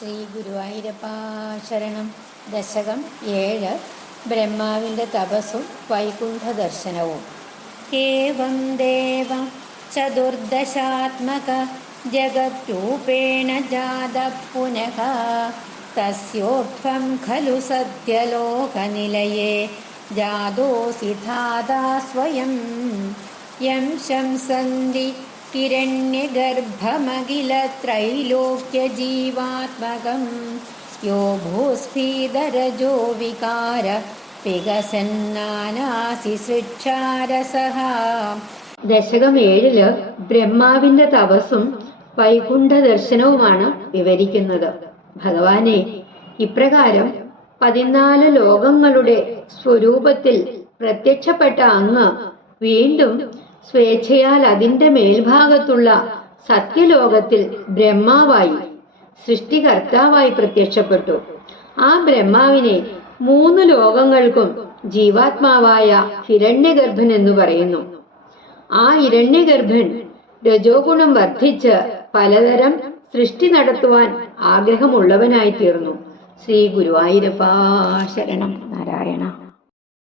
ശ്രീ ഗുരുവായൂരപ്പാ ശരണം. ദശകം 7. ബ്രഹ്മാവിൻ്റെ തപസ്സും വൈകുണ്ഠ ദർശനവും. ഏവം ദേവ ചതുർദശാത്മക ജഗദ്രൂപേണ ജാത പുനഃ തസ്യോർധ്വം ഖലു സത്യലോകനിലയേ ജാതോസി ധാതാ സ്വയം യം ശംസന്തി ഹിരണ്യഗർഭമഖിലത്രൈലോക്യജീവാത്മകം യോ ഭൂസ്ഫീതരജോ വികാര വികസന്നാനാസി സൃച്ഛാരസഃ. ദശകം 7 ബ്രഹ്മാവിന്റെ തപസ്സും വൈകുണ്ഠ ദർശനവുമാണ് വിവരിക്കുന്നത്. ഭഗവാനെ, ഇപ്രകാരം 14 ലോകങ്ങളുടെ സ്വരൂപത്തിൽ പ്രത്യക്ഷപ്പെട്ട അങ്ങ് വീണ്ടും സ്വേച്ഛയാൽ അതിന്റെ മേൽഭാഗത്തുള്ള സത്യലോകത്തിൽ ബ്രഹ്മാവായി സൃഷ്ടികർത്താവായി പ്രത്യക്ഷപ്പെട്ടു. ആ ബ്രഹ്മാവിനെ 3 ലോകങ്ങൾക്കും ജീവാത്മാവായ ഹിരണ്യഗർഭൻ എന്ന് പറയുന്നു. ആ ഹിരണ്യഗർഭൻ രജോഗുണം വർദ്ധിച്ച് പലതരം സൃഷ്ടി നടത്തുവാൻ ആഗ്രഹമുള്ളവനായി തീർന്നു. ശ്രീ ഗുരുവായൂരപ്പാ ശരണം. നാരായണ.